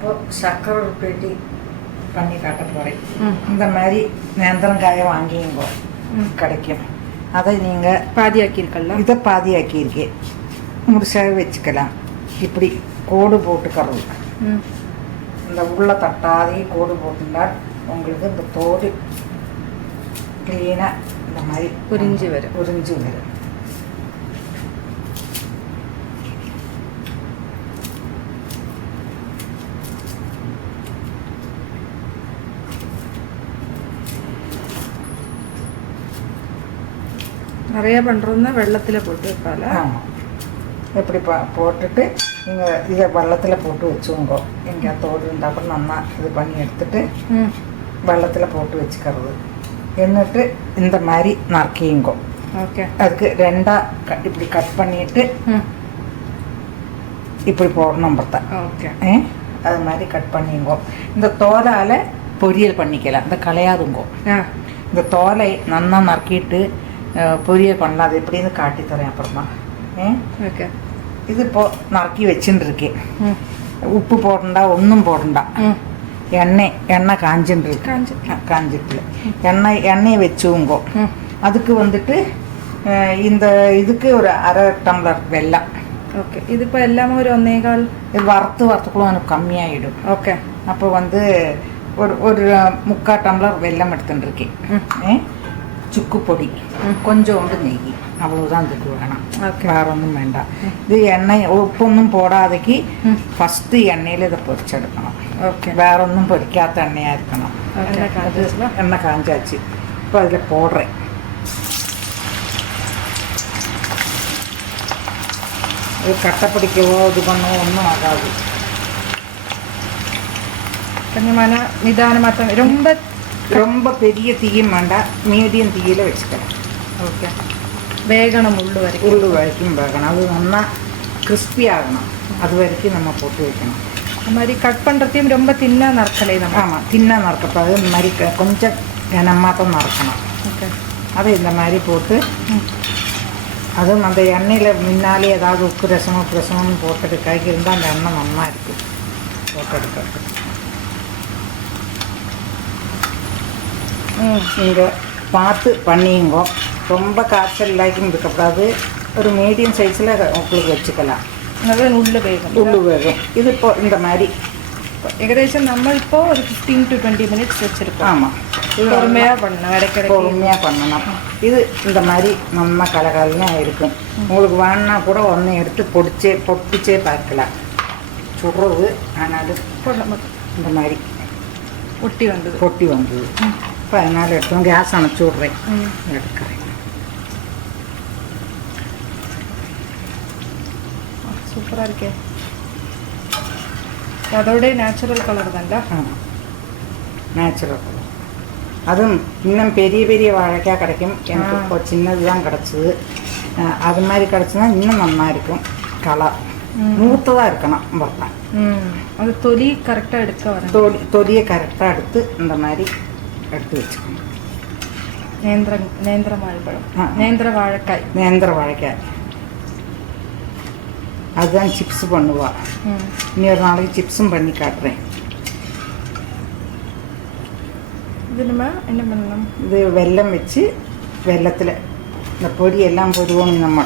இப்போ சக்கரை உருட்டி பண்ணி காட்ட போகிறேன். இந்த மாதிரி நேந்திரங்காயை வாங்கிங்கோ, கிடைக்கும். அதை நீங்கள் பாதியாக்கியிருக்கலாம். இதை பாதியாக்கியிருக்கேன், முழுசாக வச்சுக்கலாம். இப்படி கோடு போட்டுக்கிறது. இந்த உள்ள தட்டாதே கோடு போட்டுட்டால் உங்களுக்கு இந்த தோடு க்ளீனாக இந்த மாதிரி உறிஞ்சி வரும். நிறைய பண்ணுறோம்னா வெள்ளத்தில் போட்டு வைப்பால. ஆமாம், எப்படி போட்டுட்டு நீங்கள் இதை வெள்ளத்தில் போட்டு வச்சுங்கோ. எங்கே தோடு இருந்தால் கூட நல்லா இது பண்ணி எடுத்துட்டு வெள்ளத்தில் போட்டு வச்சுக்கிறது. എന്നിട്ട് இந்த மாதிரி நறுக்கிங்கோ. ஓகே, அதுக்கு ரெண்டாக இப்படி கட் பண்ணிட்டு இப்படி போடணும் பார்த்தா. ஓகே, அது மாதிரி கட் பண்ணிங்கோ. இந்த தோலால் பொரியல் பண்ணிக்கலாம், இந்த களையாதுங்கோ. இந்த தோலை நல்லா நறுக்கிட்டு பொரியல் பண்ணலாம். அது எப்படின்னு காட்டி தரேன் அப்புறமா. ஓகே, இது இப்போ நறுக்கி வச்சுட்டு இருக்கேன். உப்பு போடண்டா, ஒன்றும் போடண்டா. எண்ணெய் காஞ்சிட்டு எண்ணெயை வச்சுங்கோ. அதுக்கு வந்துட்டு இந்த இதுக்கு ஒரு அரை டம்ளர் வெல்லம். ஓகே, இது இப்போ எல்லாமே ஒரு 1.25 இது வறுத்துக்குள்ள எனக்கு கம்மியாகிடும். ஓகே, அப்போ வந்து ஒரு 3/4 டம்ளர் வெல்லம் எடுத்துட்டுருக்கேன். சுக்கு பொடி, கொஞ்சோண்டு நெய், அவ்வளோதான் இதுக்கு வேணாம். வேற ஒன்றும் வேண்டாம். இது எண்ணெய் உப்பொன்னும் போடாதைக்கு ஃபஸ்ட்டு எண்ணெயில் இதை பொரிச்செடுக்கணும். ஓகே, வேற ஒன்றும் பொரிக்காத எண்ணெயாக இருக்கணும். எண்ணெய் காஞ்சாச்சு. இப்போ அதில் போடுறேன். இது கட்டை பிடிக்கவோ இது பண்ணவோ ஒன்றும் ஆகாது. கொஞ்சமான நிதானமாக, ரொம்ப பெரிய தீயும் வேண்டாம், மீடியம் தீயில வச்சுக்கலாம். ஓகே, வேகணும், உள்ளு வரைக்கும் வேகணும். அது நல்லா கிறிஸ்பி ஆகணும், அது வரைக்கும் நம்ம போட்டு வைக்கணும். அது மாதிரி கட் பண்ணுறதையும் ரொம்ப தின்னாக நறுக்கலை நம்ம. ஆமாம், தின்னாக நறுக்கப்படாது. இந்த மாதிரி கொஞ்சம் கனமாக தான் நறுக்கணும். ஓகே, அதை இந்த மாதிரி போட்டு அதுவும் அந்த எண்ணெயில் முன்னாலே ஏதாவது உப்பு ரசமும் போட்டதுக்காக இருந்தால் அந்த எண்ணெய் நல்லா இருக்குது போட்டெடுக்கிறது. நீங்கள் பார்த்து பண்ணிங்கோ. ரொம்ப காய்ச்சல் இல்லாக்கும் இருக்கக்கூடாது. ஒரு மீடியம் சைஸில் உங்களுக்கு வச்சுக்கலாம். உள்ளு வேகும். இது இப்போ இந்த மாதிரி ஏகദേശம் நம்ம இப்போ ஒரு 15 to 20 மினிட்ஸ் வச்சுருக்கோம். ஆமாம், இது பொறுமையாக பண்ணணும், பொறுமையாக பண்ணணும். இது இந்த மாதிரி நம்ம கலகலன்னு இருக்கும். உங்களுக்கு வேணுன்னா கூட ஒன்றை எடுத்து பொட்டிச்சே பார்க்கலாம். சுடுறது ஆனாலும் இந்த மாதிரி பொட்டி வந்தது. இப்போ அதனால் எடுத்தோம். கேஸ் அணைச்சி விட்றேன், எடுக்கிறேன். சூப்பராக இருக்கே. அதோட நேச்சுரல் கலர் தான்டா. Natural colour. அதுவும் இன்னும் பெரிய வாழைக்காய் கிடைக்கும். எனக்கு இப்போ சின்னது தான் கிடச்சிது. அது மாதிரி கிடச்சுன்னா இன்னும் நல்லா இருக்கும். கலர் மூத்ததாக இருக்கணும் பார்த்தேன். அது தொலி கரெக்டாக எடுக்க வரும். தொலியை கரெக்டாக எடுத்து இந்த மாதிரி எடுத்து வச்சுக்கணும். நேந்திர வாழைக்காய் அதுதான் சிப்ஸ் பண்ணுவா. இன்னொரு நாளைக்கு சிப்ஸும் பண்ணி காட்டுறேன். இது நம்ம என்ன பண்ணணும்? இது வெல்லம் வச்சு வெள்ளத்தில் இந்த பொடியெல்லாம் போடுவோம் நம்ம,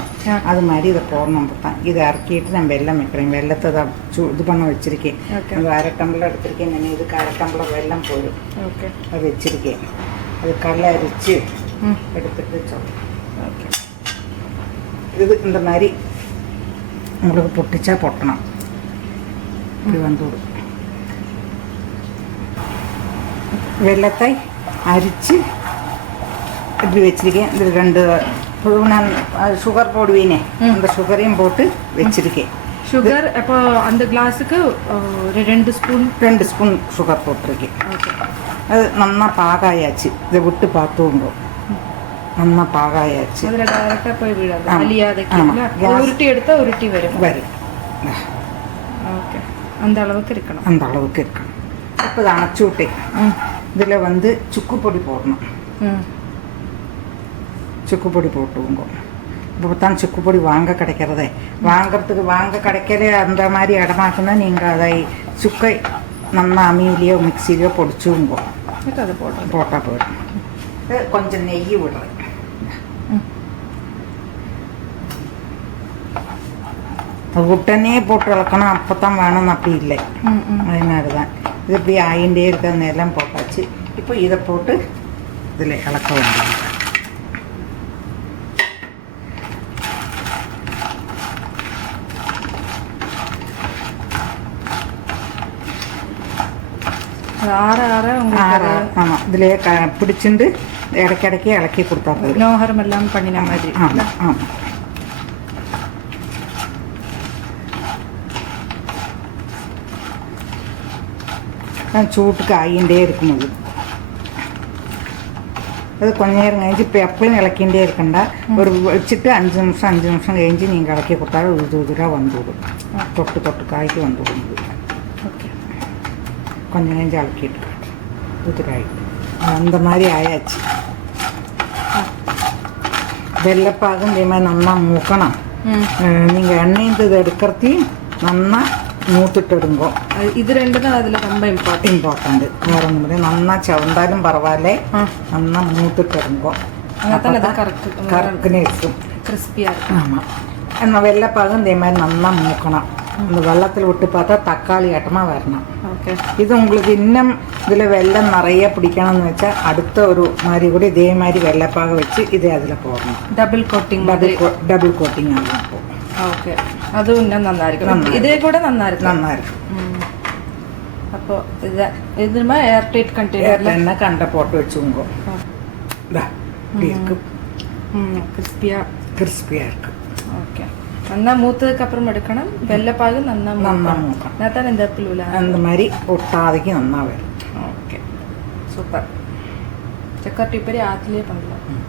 அது மாதிரி இதை போடணும் தான். இதை அரைக்கிட்டு நான் வெல்லம் வைக்கிறேன். வெள்ளத்தை தான் இது பண்ண வச்சுருக்கேன். அது அரை டம்ளர் எடுத்திருக்கேன். நான் இதுக்கு அரை டம்ளர் வெல்லம் போடும். ஓகே, அது வச்சுருக்கேன். அது கடலை அரிச்சு எடுத்துட்டு சொல்கிறேன். ஓகே, இது இந்த மாதிரி உங்களுக்கு பொட்டிச்சா பொட்டணும். இப்படி வந்துவிடும். வெள்ளத்தை அரிச்சு இப்படி வச்சுருக்கேன். இது 2 நான் சுகர் போடுவேனே, அந்த சுகரையும் போட்டு வச்சுருக்கேன். சுகர் அப்போ அந்த கிளாஸுக்கு 2 ஸ்பூன் சுகர் போட்டிருக்கேன். அது நல்லா பாகாயாச்சு. இதை விட்டு பார்த்துவோங்க. நல்லா பாகாயாச்சு. அதில் டேரெக்டாக போய் விடாது, உருட்டி எடுத்தால் உருட்டி வரும். ஓகே, அந்த அளவுக்கு இருக்கணும். இப்போ இதை அணைச்சி விட்டேன். இதில் வந்து சுக்கு பொடி போடணும். சுக்கு பொடி போட்டுவோங்க. இப்போ தான் சுக்கு பொடி வாங்க கிடைக்கிறதே. வாங்க கிடைக்கல அந்த மாதிரி இடமாக்குன்னா நீங்கள் அதை சுக்கை நம்ம அம்மியிலையோ மிக்சிலையோ பொடிச்சுங்கோ എന്നിട്ട് അത് പോട്ടെ. போட்டால் போயிடும். இது கொஞ்சம் நெய் விடுறேன். உடனே போட்டு இളக்கணும், அப்போ தான் வேணும்னு அப்படி இல்லை. அதனால தான் இது இப்படி ஆகிண்டே இருக்கிறது எல்லாம் போட்டாச்சு. இப்போ இதை போட்டு இதில் இளக்க வேண்டியது. அது ஆற ஆற உங்களுக்கு ஆமாம், இதிலே பிடிச்சிட்டு இடைக்கிடைக்கி இളக்கி கொடுத்தா போதும். நோஹரம் எல்லாம் பண்ணின மாதிரி. ஆமாம் ஆமாம். சூட்டுக்கு ஆகிண்டே இருக்கும் அது. அது கொஞ்ச நேரம் கழிஞ்சு இப்போ எப்பவும் இളக்கிண்டே இருக்கண்டா. ஒரு வச்சுட்டு 5 நிமிஷம் கழிஞ்சு நீங்கள் இളக்கி கொடுத்தாலும் உதிராக வந்துவிடும். தொட்டு காய்க்கு வந்துவிடும். ஓகே, கொஞ்சம் கழிஞ்சு இളக்கிட்டு உதிராகிட்டு அந்த மாதிரி ஆயாச்சு. வெள்ளைப்பாகும் இதே மாதிரி நல்லா மூக்கணும். நீங்கள் எண்ணெய்ந்து இது எடுக்கிறதையும் நல்லா മൂത്തിട്ട് ഇടുമ്പോൾ ഇത് രണ്ടും അതിൽ ரொம்ப ഇമ്പോർട്ടൻറ്റ്. വേറെ ഒന്നും പറയാം, നന്നാ ചവന്താലും പറവാല്ലേ, നന്നാ മൂത്തിട്ട് ഇടുമ്പോൾ കറക്കിന് ഇരിക്കും, ക്രിസ്പിയാണ്. ஆமாம். എന്നാൽ വെള്ളപ്പാകം ഇതേമാതിരി നന്നാ മൂക്കണം. இந்த வெள்ளத்தில் விட்டு பார்த்தா தக்காளி ஆட்டமாக வரணும். இது உங்களுக்கு இன்னும் இதில் வெள்ளம் நிறைய பிடிக்கணும்னு வச்சா அடுத்த ஒரு மாதிரி கூட இதே மாதிரி வெள்ளைப்பாக வச்சு இதே அதில் போடணும். டபுள் கோட்டிங் ஆகும். ഓക്കെ, അതും இன்னுം നന്നായിരിക്കും. ഇതേ കൂടെ നന്നായിരിക്കും. അപ്പോൾ ഇതിന് എയർ ടൈറ്റ് കണ്ടെയ്നറിൽ തന്നെ കണ്ട പോട്ട് വെച്ചുകൊണ്ടോ ക്രിസ്പിயாக இருக்கும். ஓகே, நல்லா மூத்ததுக்கு அப்புறம் எடுக்கணும். வெள்ளைப்பாகு நல்லா மூக்கணும். நான் இந்த பிள்ளைல அந்த மாதிரி ஒட்டாதைக்கு நல்லா வரும். Okay, super. சக்கரை டிப்பரி ஆற்றுலேயே பண்ணலாம்.